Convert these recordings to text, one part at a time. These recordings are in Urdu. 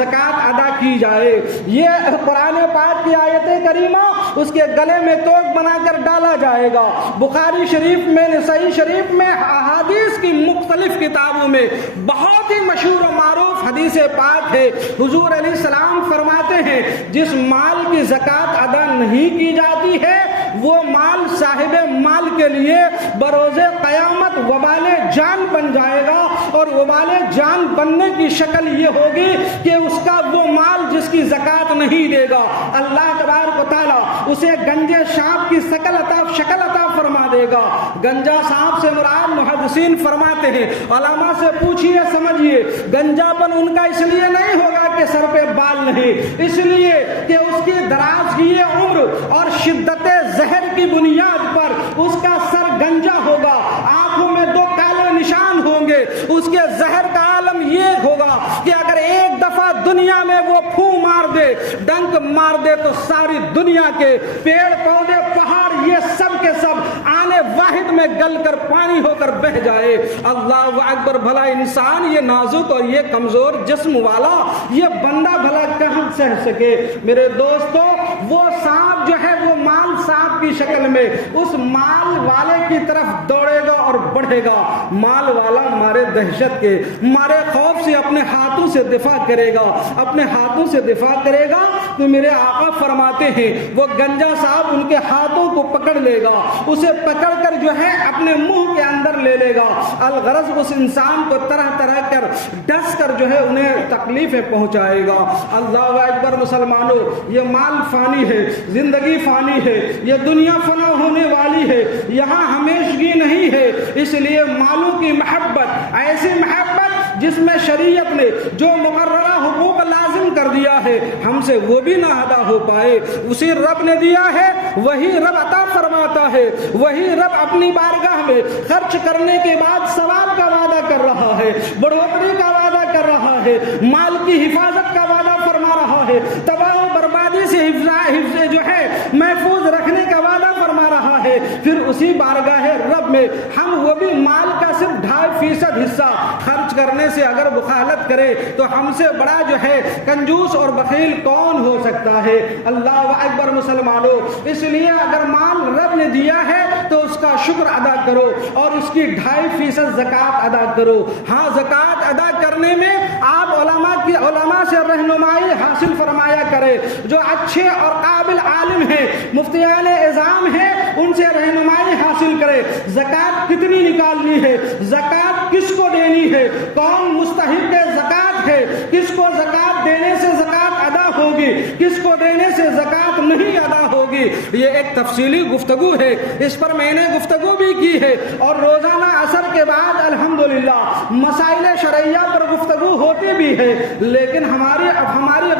زکات ادا کی جائے۔ یہ قرآن پاک کی آیت کریمہ اس کے گلے میں توق بنا کر ڈالا جائے گا۔ بخاری شریف میں، نسائی شریف میں، احادیث کی مختلف کتابوں میں بہت ہی مشہور و معروف حدیث پاک ہے۔ حضور علیہ السلام فرماتے ہیں جس مال کی زکات ادا نہیں کی جاتی ہے وہ مال صاحب مال کے لیے بروز قیامت وبال جان بن جائے گا، اور وبال جان بننے کی شکل یہ ہوگی کہ اس کا وہ مال جس کی زکات نہیں دے گا اللہ تبارک و تعالیٰ اسے گنجے سانپ کی شکل عطا فرما دے گا۔ گنجا سانپ سے مراد محدثین فرماتے ہیں، علماء سے پوچھئے سمجھیے، گنجا پن ان کا اس لیے نہیں ہوگا کہ سر پہ بال نہیں، اس لیے کہ اس کی درازگی عمر اور شدت زہر کی بنیاد پر اس کا سر گنجا ہوگا، آنکھوں میں 2 کالے نشان ہوں گے۔ اس کے زہر کا عالم یہ ہوگا کہ اگر ایک دفعہ دنیا میں وہ پھو مار دے، ڈنک مار دے، تو ساری دنیا کے پیڑ پودے پہاڑ یہ سب کے سب آنے واحد میں گل کر پانی ہو کر بہ جائے۔ اللہ اکبر! بھلا انسان یہ نازک اور یہ کمزور جسم والا یہ بندہ بھلا کہاں سہ سکے؟ میرے دوستو، وہ سانپ جو ہے وہ مال سانپ کی شکل میں اس مال والے کی طرف دوڑے گا اور بڑھے گا۔ مال والا مارے دہشت کے، مارے خوف سے اپنے ہاتھوں سے دفاع کرے گا، اپنے ہاتھوں سے دفاع کرے گا تو میرے آقا فرماتے ہیں وہ گنجا صاحب ان کے ہاتھوں کو پکڑ لے گا، اسے پکڑ کر جو ہے اپنے منہ کے اندر لے لے گا۔ الغرض اس انسان کو طرح طرح کر ڈس کر جو ہے انہیں تکلیفیں پہنچائے گا۔ اللہ اکبر! مسلمانوں، یہ مال فانی ہے، زندگی فانی ہے، یہ دنیا فنا ہونے والی ہے، یہاں ہمیشگی نہیں ہے۔ اس لیے مالوں کی محبت، ایسی محبت جس میں شریعت نے جو مقررہ حقوق لازم کر دیا ہے ہم سے وہ بھی نہ ادا ہو پائے، اسی رب نے دیا ہے وہی رب عطا فرماتا ہے، وہی رب اپنی بارگاہ میں خرچ کرنے کے بعد ثواب کا وعدہ کر رہا ہے، بڑھوتری کا وعدہ کر رہا ہے، مال کی حفاظت کا وعدہ فرما رہا ہے، تباہ و بربادی سے حفظ جو ہے محفوظ رکھنے کا وعدہ فرما رہا ہے۔ پھر اسی بارگاہ رب میں ہم وہ بھی مال کا صرف 2.5% حصہ خرچ کرنے سے اگر بخالت کرے تو ہم سے بڑا جو ہے کنجوس اور بخیل کون ہو سکتا ہے؟ اللہ اکبر! مسلمانوں، اس لیے اگر مال رب نے دیا ہے تو اس کا شکر ادا کرو اور اس کی 2.5% زکات ادا کرو۔ ہاں، زکات ادا کرنے میں آپ علماء سے رہنمائی حاصل فرمایا کرے، جو اچھے اور قابل عالم ہیں، مفتیان اعظام ہیں، ان سے رہنمائی حاصل کرے۔ زکات کتنی نکالنی ہے، زکات کس کو دینی ہے، کون مستحق زکات ہے، کس کو زکات دینے سے زکات ادا ہوگی، کس کو دینے سے زکات نہیں ادا ہوگی، یہ ایک تفصیلی گفتگو ہے، اس پر میں نے گفتگو بھی کی ہے، اور روزانہ عصر کے بعد الحمدللہ مسائل شرعیہ پر گفتگو ہوتی بھی ہے۔ لیکن ہماری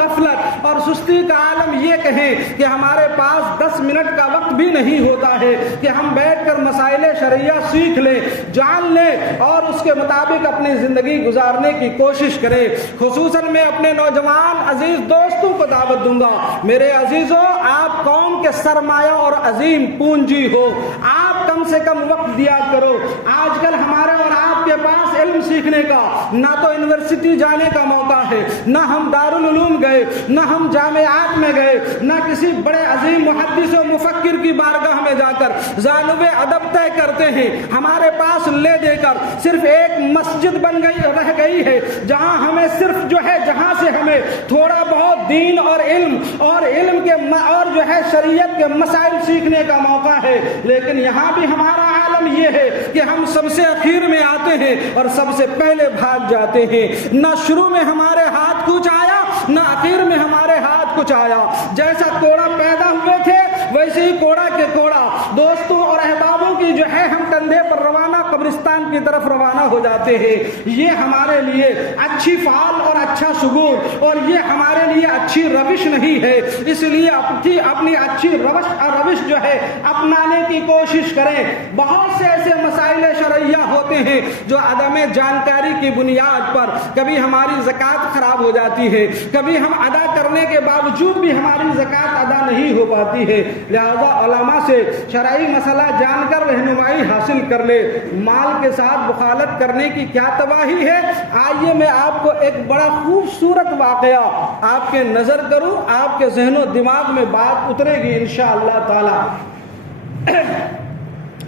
غفلت اور سستی کا عالم یہ کہیں کہ ہمارے پاس 10 منٹ کا وقت بھی نہیں ہوتا ہے کہ ہم بیٹھ کر مسائل شرعیہ سیکھ لیں، جان لیں اور اس کے مطابق اپنی زندگی گزارنے کی کوشش کریں۔ خصوصاً میں اپنے نوجوان عزیز دوستوں کو دعوت دوں گا، میرے عزیزوں، آپ قوم کے سرمایہ اور عظیم پونجی ہو، آپ کم سے کم وقت دیا کرو۔ آج کل ہمارے اور آپ کے پاس علم سیکھنے کا نہ تو یونیورسٹی جانے کا موقع ہے، نہ ہم دارالعلوم گئے، نہ ہم جامعات میں گئے، نہ کسی بڑے عظیم محدث و مفکر کی بارگاہ میں جا کر جانب ادب طے کرتے ہیں۔ ہمارے پاس لے دے کر صرف ایک مسجد بن گئی رہ گئی ہے، جہاں ہمیں صرف جو ہے جہاں سے ہمیں تھوڑا بہت دین اور علم کے اور جو ہے شریعت کے مسائل سیکھنے کا موقع ہے۔ لیکن یہاں بھی ہمارا عالم یہ ہے کہ ہم سب سے اخیر میں آتے ہیں اور سب سے پہلے بھاگ جاتے ہیں۔ نہ شروع میں ہمارے ہاتھ کچھ آیا، نہ اخیر میں ہمارے ہاتھ کچھ آیا۔ جیسا کوڑا پیدا ہوئے تھے ویسے ہی کوڑا کے کوڑا دوستوں اور احبابوں کی جو ہے ہم کندھے پر روانہ قبرستان کی طرف روانہ ہو جاتے ہیں۔ یہ ہمارے لیے اچھی فعال اور اچھا شگون اور یہ ہمارے لیے اچھی روش نہیں ہے۔ اس لیے اپنی اچھی روش جو ہے اپنانے کی کوشش کریں۔ بہت سے ایسے مسائل شرعیہ ہوتے ہیں جو عدم جانکاری کی بنیاد پر کبھی ہماری زکات خراب ہو جاتی ہے، کبھی ہم ادا کرنے کے باوجود بھی ہماری زکات ادا نہیں ہو پاتی ہے۔ لہذا علماء سے شرعی مسئلہ جان کر رہنمائی حاصل کر لے۔ مال کے ساتھ بخالت کرنے کی کیا تباہی ہے؟ آئیے میں آپ کو ایک بڑا خوبصورت واقعہ آپ کے نظر کروں، آپ کے ذہن و دماغ میں بات اترے گی انشاءاللہ تعالی۔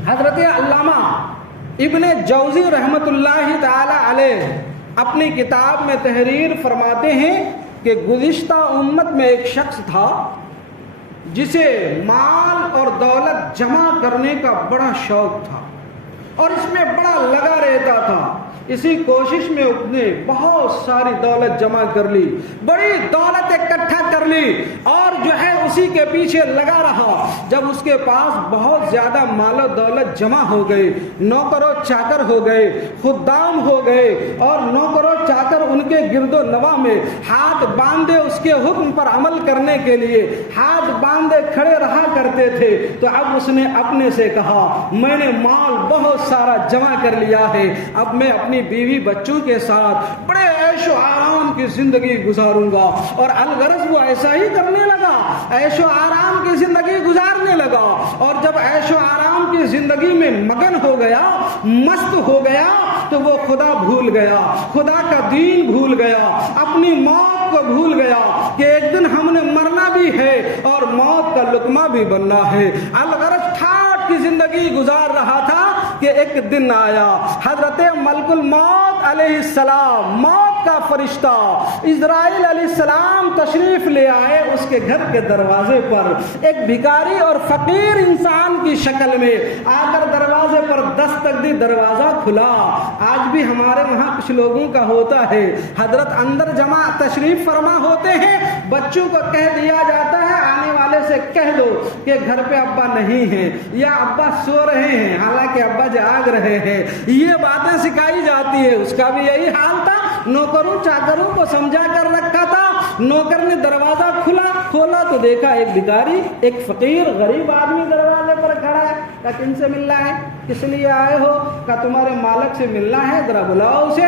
حضرت علامہ ابن جوزی رحمۃ اللہ تعالی علیہ اپنی کتاب میں تحریر فرماتے ہیں کہ گزشتہ امت میں ایک شخص تھا جسے مال اور دولت جمع کرنے کا بڑا شوق تھا اور اس میں بڑا لگا رہتا تھا۔ اسی کوشش میں اس نے بہت ساری دولت جمع کر لی، بڑی دولت اکٹھا کر لی اور جو ہے اسی کے پیچھے لگا رہا۔ جب اس کے پاس بہت زیادہ مال و دولت جمع ہو گئی، نوکر و چاکر ہو گئے، خدام ہو گئے اور نوکر و چاکر ان کے گرد و نواح میں ہاتھ باندھے اس کے حکم پر عمل کرنے کے لیے ہاتھ باندھے کھڑے رہا کرتے تھے، تو اب اس نے اپنے سے کہا میں نے مال بہت سارا جمع کر لیا ہے، اب میں اپنی بیوی بچوں کے ساتھ بڑے عیش و آرام کی زندگی گزاروں گا۔ اور الغرض وہ ایسا ہی کرنے لگا، عیش و آرام کی زندگی گزارنے لگا، اور جب عیش و آرام کی زندگی میں مگن ہو گیا، مست ہو گیا، تو وہ خدا بھول گیا، خدا کا دین بھول گیا، اپنی موت کو بھول گیا کہ ایک دن ہم نے مرنا بھی ہے اور موت کا لقمہ بھی بننا ہے۔ الغرض ٹھاٹ کی زندگی گزار رہا تھا کہ ایک دن آیا، حضرت ملک الموت علیہ السلام، موت کا فرشتہ اسرائیل علیہ السلام تشریف لے آئے اس کے گھر کے دروازے پر، ایک بھکاری اور فقیر انسان کی شکل میں آ کر دروازے پر دستک دی، دروازہ کھلا۔ آج بھی ہمارے وہاں کچھ لوگوں کا ہوتا ہے، حضرت اندر جمع تشریف فرما ہوتے ہیں، بچوں کو کہہ دیا جاتا ہے آنے والے سے کہہ دو کہ گھر پہ ابا نہیں ہیں یا ابا سو رہے ہیں، حالانکہ ابا جاگ رہے ہیں، یہ باتیں سکھائی جاتی ہے۔ اس کا بھی یہی حال تھا، نوکروں چاکروں کو سمجھا کر رکھا تھا۔ نوکر نے دروازہ کھولا تو دیکھا ایک بھکاری، ایک فقیر غریب آدمی دروازے پر کھڑا ہے۔ کہا کن سے ملنا ہے؟ کس لیے آئے ہو؟ کہا تمہارے مالک سے ملنا ہے، ذرا بلاؤ اسے۔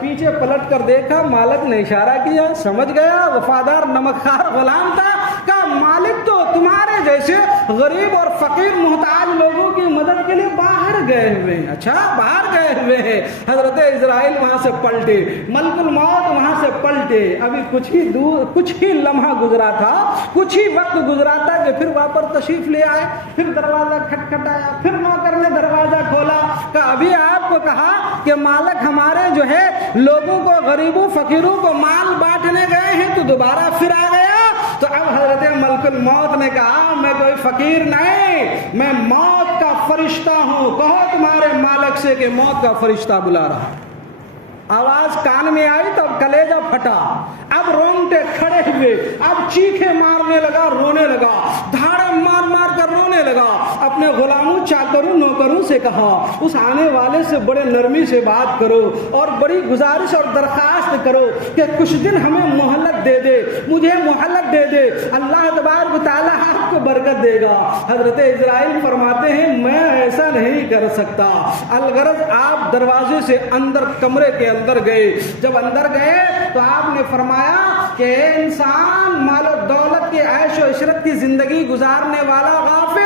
پیچھے پلٹ کر دیکھا، مالک نے اشارہ کیا، سمجھ گیا وفادار نمکخوار غلام تھا۔ کہا مالک تو تمہارے جیسے غریب اور فقیر محتاج لوگوں کی مدد کے لیے باہر گئے ہوئے ہیں۔ اچھا باہر گئے ہوئے ہیں۔ حضرت اسرائیل وہاں سے پلٹے، ملک الموت وہاں سے پلٹے۔ ابھی کچھ ہی لمحہ گزرا تھا، کچھ ہی وقت گزرا تھا کہ پھر واپس تشریف لے آئے، پھر دروازہ کھٹکھٹایا، پھر نوکر نے دروازہ کھولا۔ کہ ابھی آپ کو کہا کہ مالک ہمارے جو ہے لوگوں کو، غریبوں فقیروں کو مال بانٹنے گئے ہیں تو دوبارہ پھر آ گیا۔ تو اب حضرت ملک الموت نے کہا میں کوئی فقیر نہیں، میں موت کا فرشتہ ہوں، کہو تمہارے مالک سے کہ موت کا فرشتہ بلا رہا۔ آواز کان میں آئی تو اب کلیجہ پھٹا، اب رونگٹے کھڑے ہوئے، اب چیخے مارنے لگا، رونے لگا، دھاڑے مار مار کر رونے لگا۔ اپنے غلاموں چاکروں نوکروں سے کہا اس آنے والے سے بڑے نرمی سے بات کرو اور بڑی گزارش اور درخواست کرو کہ کچھ دن ہمیں مہلت دے دے، مجھے مہلت دے دے، اللہ تبارک و تعالیٰ آپ کو برکت دے گا۔ حضرت اسرائیل فرماتے ہیں میں ایسا نہیں کر سکتا۔ الغرض آپ دروازے سے اندر کمرے کے اندر گئے، جب اندر گئے تو آپ نے فرمایا کہ اے انسان، مال و دولت کے عیش و عشرت کی زندگی گزارنے والا غافل،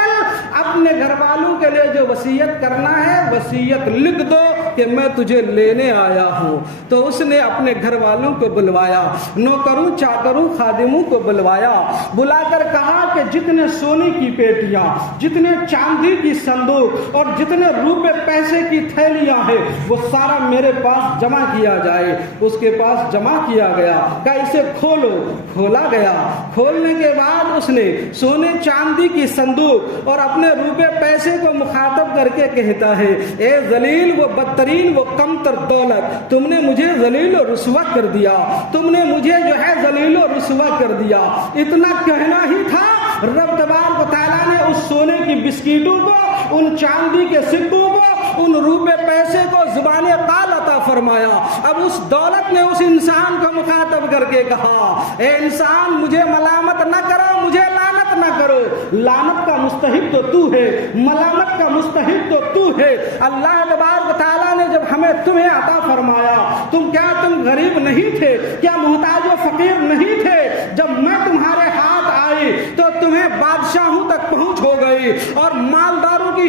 اپنے گھر والوں کے لیے جو وصیت کرنا ہے وصیت لکھ دو کہ میں تجھے لینے آیا ہوں۔ تو اس نے اپنے گھر والوں کو بلوایا، نوکروں چاکروں خادموں کو بلوایا، بلا کر کہا کہ جتنے سونے کی پیٹیاں، جتنے چاندی کی صندوق اور جتنے روپے پیسے کی تھیلیاں ہیں وہ سارا میرے پاس جمع کیا جائے۔ اس کے پاس جمع کیا گیا، کہا اسے کھولو، کھولا گیا۔ کھولنے کے بعد اس نے سونے چاندی کی صندوق اور اپنے روپے پیسے کو مخاطب کر کے کہتا ہے اے ذلیل و بدترین و کمتر دولت، تم نے مجھے ذلیل و رسوا کر دیا، تم نے مجھے جو ہے ذلیل و رسوا کر دیا۔ اتنا کہنا ہی تھا، رب تبارک و تعالیٰ نے اس سونے کی بسکیٹوں کو، ان چاندی کے سکوں کو، ان روپے پیسے کو زبان قال عطا فرمایا۔ اب اس دولت نے اس انسان کو مخاطب کر کے کہا اے انسان مجھے ملامت نہ کرو، مجھے لعنت نہ کرو، لعنت کا مستحق تو تو ہے، ملامت کا مستحق تو تو ہے۔ اللہ تبارک و تعالیٰ نے جب ہمیں تمہیں عطا فرمایا، تم غریب نہیں تھے؟ کیا محتاج و فقیر نہیں تھے؟ جب میں تمہارے ہاتھ آئی تو تمہیں بادشاہوں تک پہنچ ہو گئی اور مالداروں کی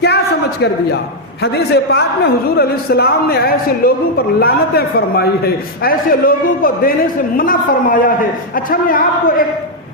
کیا سمجھ کر دیا؟ حدیث پاک میں حضور علیہ السلام نے ایسے لوگوں پر لعنتیں فرمائی ہے، ایسے لوگوں کو دینے سے منع فرمایا ہے۔ اچھا میں آپ کو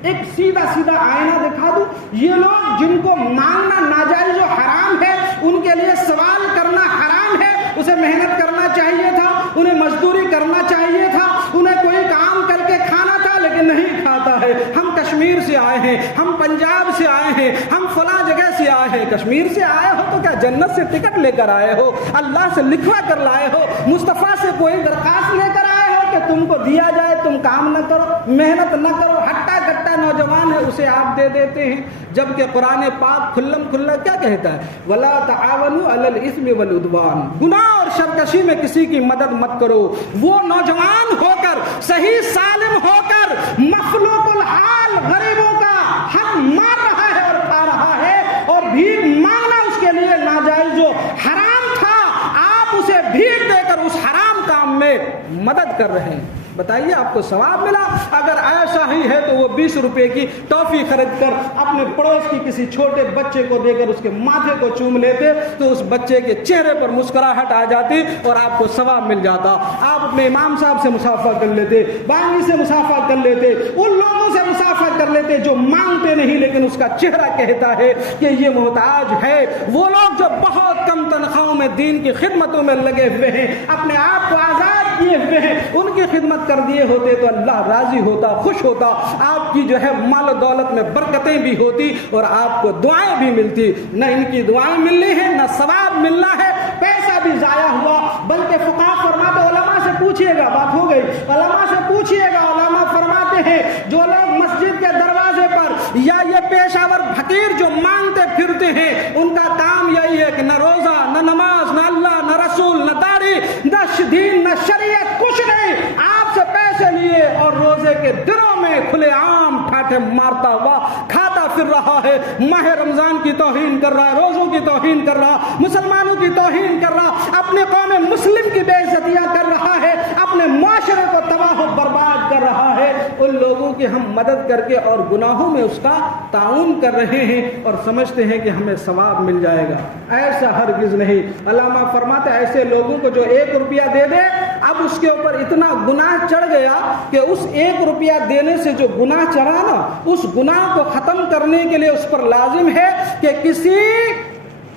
ایک سیدھا آئینہ دکھا دوں۔ یہ لوگ جن کو مانگنا ناجائز و حرام ہے، ان کے لیے سوال کرنا حرام ہے، اسے محنت کرنا چاہیے تھا، انہیں مزدوری کرنا چاہیے تھا، انہیں کوئی کام کر کے کھانا تھا لیکن نہیں کھاتا ہے۔ ہم کشمیر سے آئے ہیں، ہم پنجاب سے آئے ہیں، ہم فلاں جگہ سے آئے ہیں۔ کشمیر سے آئے ہو تو کیا جنت سے ٹکٹ لے کر آئے ہو؟ اللہ سے لکھوا کر لائے ہو؟ مصطفیٰ سے کوئی درخواست لے کر آئے ہو کہ تم کو دیا جائے، تم کام نہ کرو، محنت نہ کرو؟ ہٹا کٹا نوجوان ہے اسے آپ دے دیتے ہیں، جبکہ قرآن پاک کھلم کھلا کیا کہتا ہے؟ وَلَا تَعَاوَنُوا عَلَى الْإِثْمِ وَالْعُدْوَانِ، گناہ اور سرکشی میں کسی کی مدد مت کرو۔ وہ نوجوان ہو کر، صحیح سالم ہو کر، مخلوق الحال غریبوں کا حق مار رہا ہے اور کھا رہا ہے، اور بھیک مانگنا اس کے لیے ناجائز و حرام تھا، آپ اسے بھیک دے کر اس حرام کام میں مدد کر رہے ہیں۔ بتائیے آپ کو ثواب ملا؟ اگر ایسا ہی ہے تو وہ 20 روپے کی ٹافی خرید کر اپنے پڑوس کی کسی چھوٹے بچے کو دے کر اس کے ماتھے کو چوم لیتے تو اس بچے کے چہرے پر مسکراہٹ آ جاتی اور آپ کو ثواب مل جاتا۔ آپ اپنے امام صاحب سے مسافہ کر لیتے، بانی سے مسافہ کر لیتے، ان لوگوں سے مسافہ کر لیتے جو مانگتے نہیں لیکن اس کا چہرہ کہتا ہے کہ یہ محتاج ہے۔ وہ لوگ جو بہت کم تنخواہوں میں دین کی خدمتوں میں لگے ہوئے ہیں، اپنے آپ کو آزاد کیے ہوئے ہیں، ان کی خدمت کر دیے ہوتے تو اللہ راضی ہوتا، خوش ہوتا، آپ کی جو ہے مال و دولت میں برکتیں بھی ہوتی اور آپ کو دعائیں بھی ملتی۔ نہ ان کی دعائیں ملنی ہے، نہ ثواب ملنا ہے، پیسہ بھی ضائع ہوا۔ بلکہ فقہا فرماتے، علماء سے پوچھئے گا، بات ہو گئی، علماء سے پوچھئے گا، علماء فرماتے ہیں جو لوگ مسجد کے دروازے پر یا یہ پیشہ ور فقیر جو مانگتے پھرتے ہیں، ان کا کام یہی ہے کہ نہ روزہ، نہ نماز، نہ اللہ، نہ رسول، نہ داڑھی، نہ دین، نہ شریعت، کچھ نہیں، آپ سے پیسے لیے اور روزے کے دنوں میں کھلے عام ٹھاٹھے مارتا ہوا کھاتا پھر رہا ہے، ماہ رمضان کی توہین کر رہا ہے، روزوں کی توہین کر رہا، مسلمانوں کی توہین کر رہا، اپنے قوم مسلم کی بے عزتیاں کر رہا ہے، اپنے معاشرے کو تباہ و برباد کر رہا ہے۔ ان لوگوں کی ہم مدد کر کے اور گناہوں میں اس کا تعاون کر رہے ہیں اور سمجھتے ہیں کہ ہمیں ثواب مل جائے گا۔ ایسا ہرگز نہیں۔ علامہ فرماتے ایسے لوگوں کو جو 1 روپیہ دے دے، اب اس کے اوپر اتنا گناہ چڑھ گیا کہ اس 1 روپیہ دینے سے جو گناہ چڑھا نا، اس گناہ کو ختم کرنے کے لیے اس پر لازم ہے کہ کسی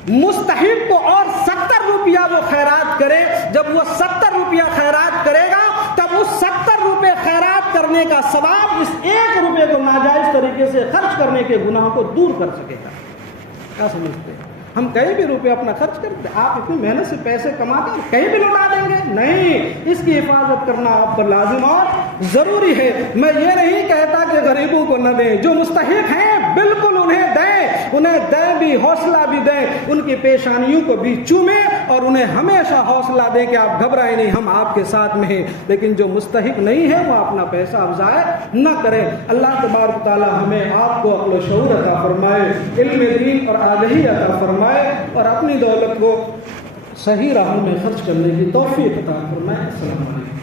مستحق کو اور 70 روپیہ وہ خیرات کرے۔ جب وہ 70 روپیہ خیرات کرے گا تب اس 70 روپے خیرات کرنے کا ثواب اس 1 روپے کو ناجائز طریقے سے خرچ کرنے کے گناہ کو دور کر سکے گا۔ کیا سمجھتے ہیں؟ ہم کہیں بھی روپے اپنا خرچ کرتے، آپ اتنی محنت سے پیسے کماتے ہیں کہیں بھی لوٹا دیں گے؟ نہیں، اس کی حفاظت کرنا آپ پر لازم اور ضروری ہے۔ میں یہ نہیں کہتا کہ غریبوں کو نہ دیں، جو مستحق ہیں بالکل انہیں دیں بھی، حوصلہ بھی دیں، ان کی پیشانیوں کو بھی چومیں اور انہیں ہمیشہ حوصلہ دیں کہ آپ گھبرائیں نہیں، ہم آپ کے ساتھ میں ہیں۔ لیکن جو مستحق نہیں ہے وہ اپنا پیسہ ضائع نہ کریں۔ اللہ تبارک تعالی ہمیں آپ کو عقل و شعور عطا فرمائے، علم دین اور آگہی عطا فرمائے اور اپنی دولت کو صحیح راہوں میں خرچ کرنے کی توفیق عطا فرمائے۔ السلام علیکم۔